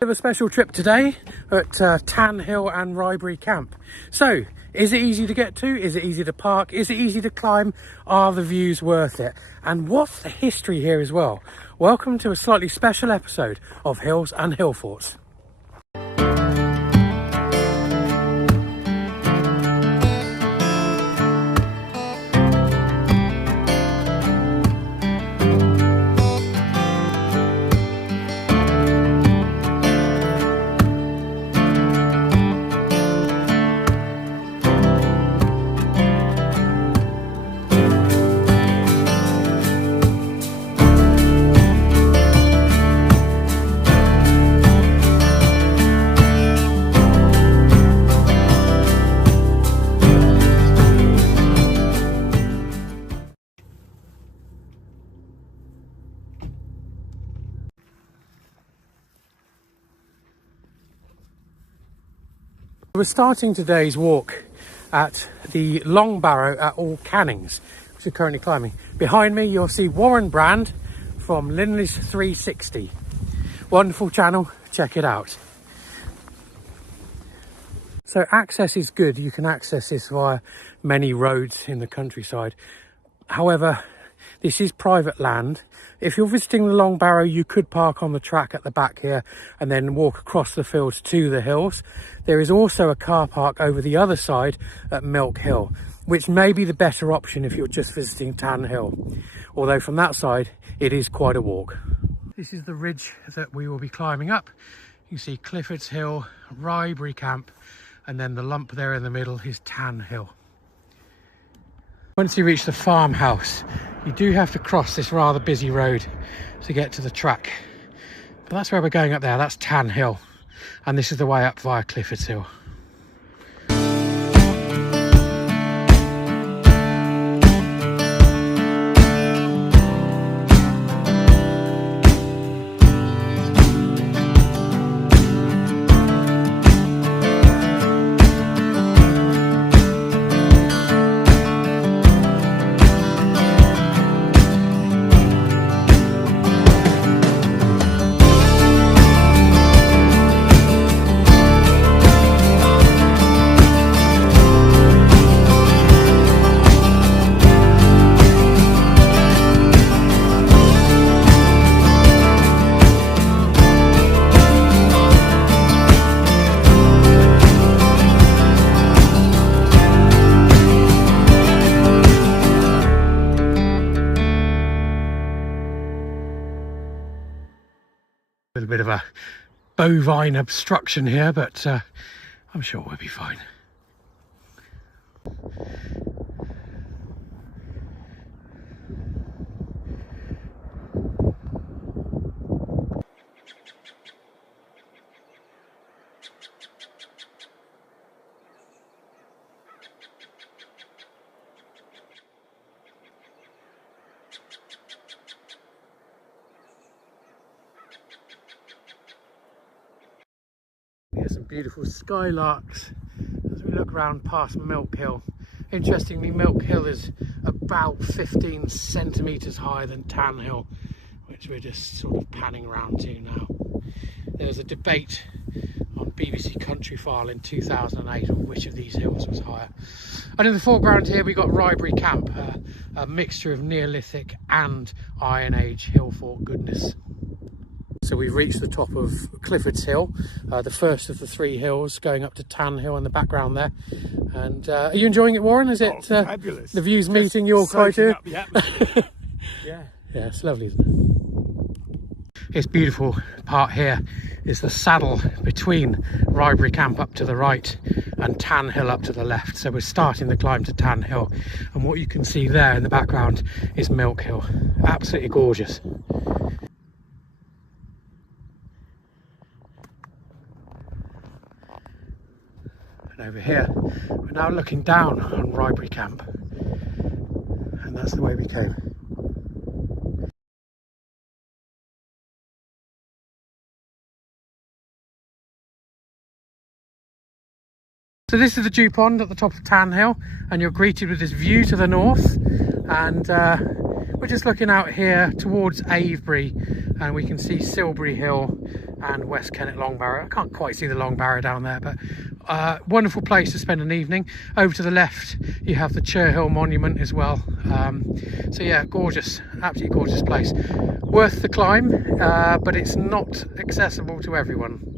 We have a special trip today at Tan Hill and Rybury Camp. So, is it easy to get to? Is it easy to park? Is it easy to climb? Are the views worth it? And what's the history here as well? Welcome to a slightly special episode of Hills and Hill Forts. We're starting today's walk at the Long Barrow at All Cannings, which we're currently climbing. Behind me you'll see Warren Brand from Linley's 360. Wonderful channel, check it out. So access is good, you can access this via many roads in the countryside. However, this is private land. If you're visiting the Long Barrow, you could park on the track at the back here and then walk across the fields to the hills. There is also a car park over the other side at Milk Hill, which may be the better option if you're just visiting Tan Hill. Although from that side, it is quite a walk. This is the ridge that we will be climbing up. You can see Clifford's Hill, Rybury Camp, and then the lump there in the middle is Tan Hill. Once you reach the farmhouse, you do have to cross this rather busy road to get to the track. But that's where we're going up there, that's Tan Hill. And this is the way up via Clifford's Hill. A little bit of a bovine obstruction here, but I'm sure we'll be fine. Here's some beautiful skylarks as we look around past Milk Hill. Interestingly, Milk Hill is about 15 centimetres higher than Tan Hill, which we're just sort of panning around to now. There was a debate on BBC Countryfile in 2008 on which of these hills was higher. And in the foreground here we got Rybury Camp, a mixture of Neolithic and Iron Age hill fort goodness. So we've reached the top of Clifford's Hill, the first of the three hills going up to Tan Hill in the background there. And are you enjoying it, Warren? Is it fabulous? The views meeting your criteria? Yeah, yeah, it's lovely, isn't it? This beautiful part here is the saddle between Rybury Camp up to the right and Tan Hill up to the left. So we're starting the climb to Tan Hill, and what you can see there in the background is Milk Hill. Absolutely gorgeous. And over here, we're now looking down on Rybury Camp, and that's the way we came. So this is the dew pond at the top of Tan Hill, and you're greeted with this view to the north, and we're just looking out here towards Avebury, and we can see Silbury Hill and West Kennet Long Barrow. I can't quite see the Long Barrow down there, but wonderful place to spend an evening. Over to the left you have the Churhill Monument as well. So yeah, gorgeous, absolutely gorgeous place, worth the climb, but it's not accessible to everyone.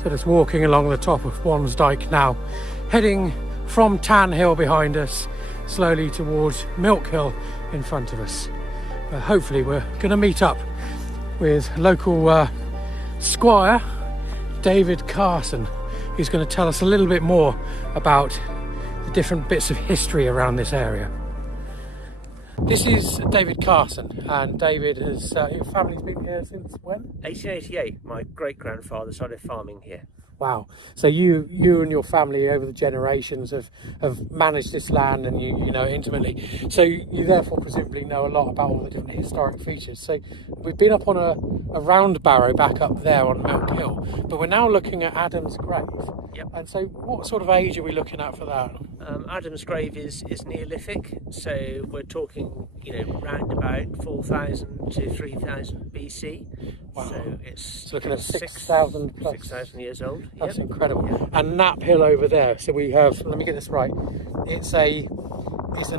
So just walking along the top of Wansdyke now, heading from Tan Hill behind us, slowly towards Milk Hill in front of us. Hopefully we're going to meet up with local squire David Carson, who's going to tell us a little bit more about the different bits of history around this area. This is David Carson, and David has, your family's been here since when? 1888. My great-grandfather started farming here. Wow. So you and your family over the generations have managed this land, and you know it intimately. So you therefore presumably know a lot about all the different historic features. So we've been up on a round barrow back up there on Milk Hill, but we're now looking at Adam's grave. Yep. And so what sort of age are we looking at for that? Adam's grave is Neolithic, so we're talking, round about 4,000 to 3,000 BC. Wow. So it's looking at 6,000 plus. 6,000 years old. That's Yep. incredible. Yep. And Knapp Hill over there. So we have, let me get this right. It's a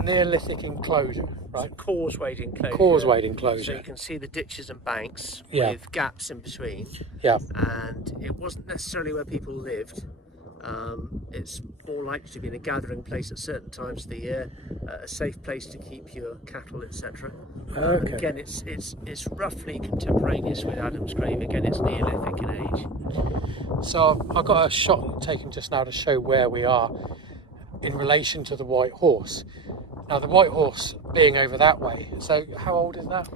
Neolithic enclosure, right? It's a causewayed enclosure. Causewayed enclosure. So you can see the ditches and banks Yeah. with gaps in between. Yeah. And it wasn't necessarily where people lived. It's more likely to be in a gathering place at certain times of the year, a safe place to keep your cattle, etc. Okay. Again, it's roughly contemporaneous with Adam's grave. Again, it's Neolithic in age. So I've got a shot taken just now to show where we are in relation to the White Horse. Now the White Horse being over that way, so how old is that?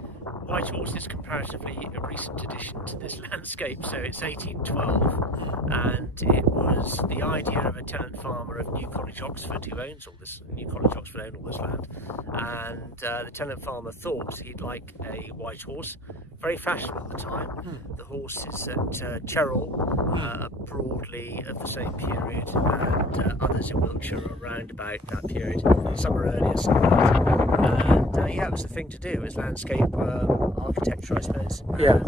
White Horse is comparatively a recent addition to this landscape, so it's 1812, and it was the idea of a tenant farmer of New College, Oxford, who owns all this. New College, Oxford own all this land, and the tenant farmer thought he'd like a white horse. Very fashionable at the time. The horses at Cherrell are broadly of the same period, and others in Wiltshire are around about that period. Some are earlier, some are later. And yeah, it was the thing to do. It was landscape architecture, I suppose. Yeah.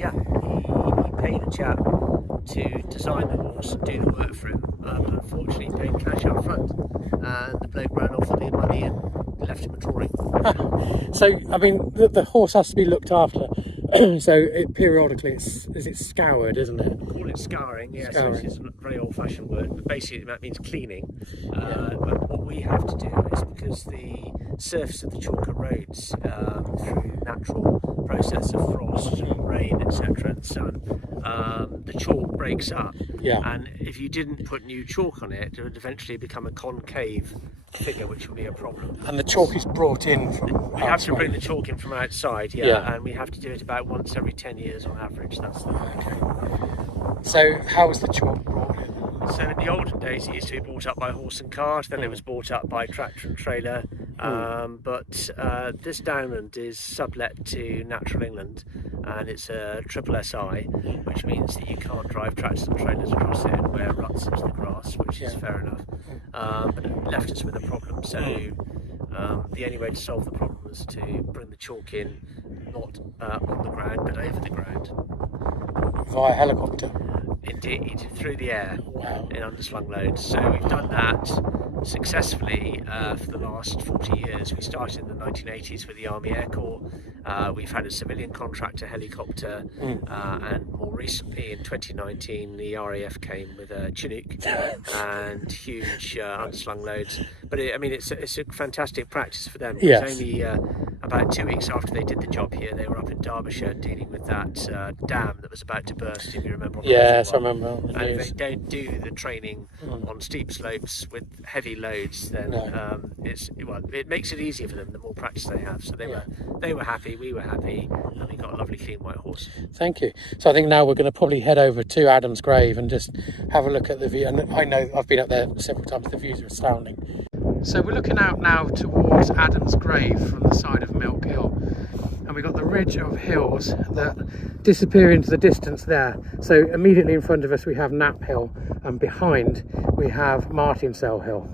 And he paid a chap to design the horse and do the work for him, but unfortunately he paid cash up front, and the bloke ran off with the money and left him a drawing. So I mean the horse has to be looked after. So periodically is it scoured, isn't it? Call it scouring, yes. Scouring. So it's a very old-fashioned word, but basically that means cleaning. But what we have to do is, because the surface of the chalker roads, through natural process of frost and rain, etc., and sun, the chalk breaks up. Yeah. And if you didn't put new chalk on it, it would eventually become a concave figure, which would be a problem. And the chalk is brought in from We have to bring the chalk in from outside, Yeah. and we have to do it about once every 10 years on average. That's the So how was the chalk brought in? So in the olden days it used to be brought up by horse and cart, then it was brought up by tractor and trailer, but this downland is sublet to Natural England, and it's a triple SI, which means that you can't drive tractors and trailers across it and wear ruts into the grass, which is fair enough, but it left us with a problem. So the only way to solve the problem was to bring the chalk in, not on the ground but over the ground. Via helicopter? Indeed, through the air. Wow. In underslung loads. So we've done that successfully for the last 40 years. We started in the 1980s with the Army Air Corps. We've had a civilian contractor helicopter, and more recently in 2019 the RAF came with a Chinook and huge unslung loads, but I mean it's a fantastic practice for them. Yes. It was only about 2 weeks after they did the job here, they were up in Derbyshire dealing with that dam that was about to burst, if you remember. Yes, I remember. And if they don't do the training on steep slopes with heavy loads, then it makes it easier for them the more practice they have. So they were happy, we were happy, and we got a lovely clean white horse. Thank you. So I think now we're going to probably head over to Adam's grave and just have a look at the view. And I know I've been up there several times, the views are astounding. So we're looking out now towards Adam's grave from the side of Milk Hill, and we've got the ridge of hills that disappear into the distance there. So immediately in front of us we have Knapp Hill, and behind we have Martinsell Hill.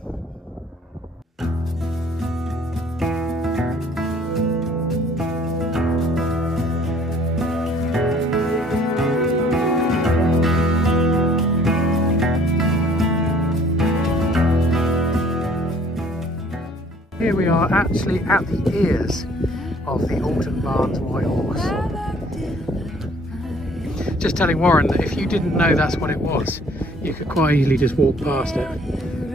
Here we are actually at the ears of the Alton Barnes White Horse. Just telling Warren that if you didn't know that's what it was, you could quite easily just walk past it.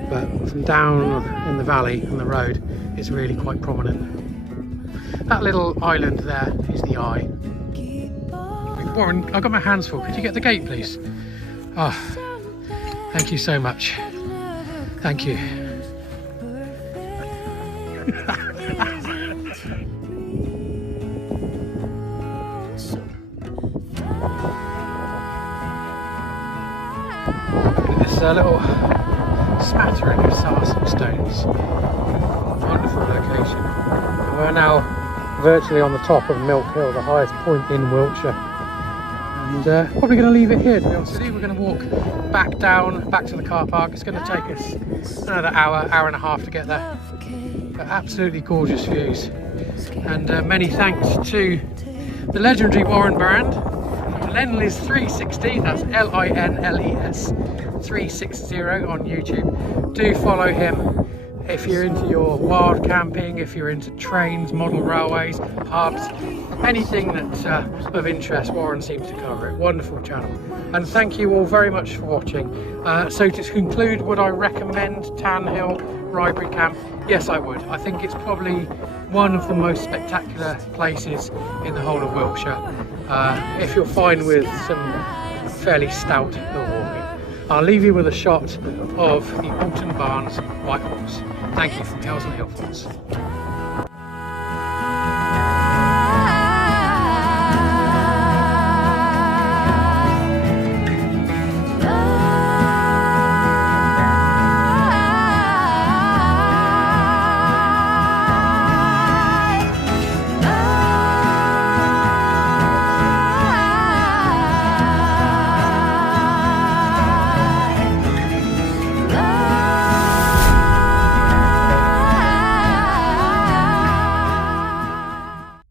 But from down in the valley on the road, it's really quite prominent. That little island there is the eye. Warren, I've got my hands full. Could you get the gate, please? Oh, thank you so much. Thank you. This is a little smattering of sarsen stones. Wonderful location. And we're now virtually on the top of Milk Hill, the highest point in Wiltshire. And probably going to leave it here, to be honest with you. We're going to walk back to the car park. It's going to take us another hour and a half to get there. But absolutely gorgeous views. And many thanks to the legendary Warren Brand from Lenles 360, that's Linles 360 on YouTube. Do follow him if you're into your wild camping, if you're into trains, model railways, pubs, anything that's of interest. Warren seems to cover it. Wonderful channel. And thank you all very much for watching. So to conclude, would I recommend Tan Hill Ryebury Camp? Yes, I would. I think it's probably one of the most spectacular places in the whole of Wiltshire, if you're fine with some fairly stout hill walking. I'll leave you with a shot of the Alton Barnes White Horse. Thank you from Pewsey Hill Force.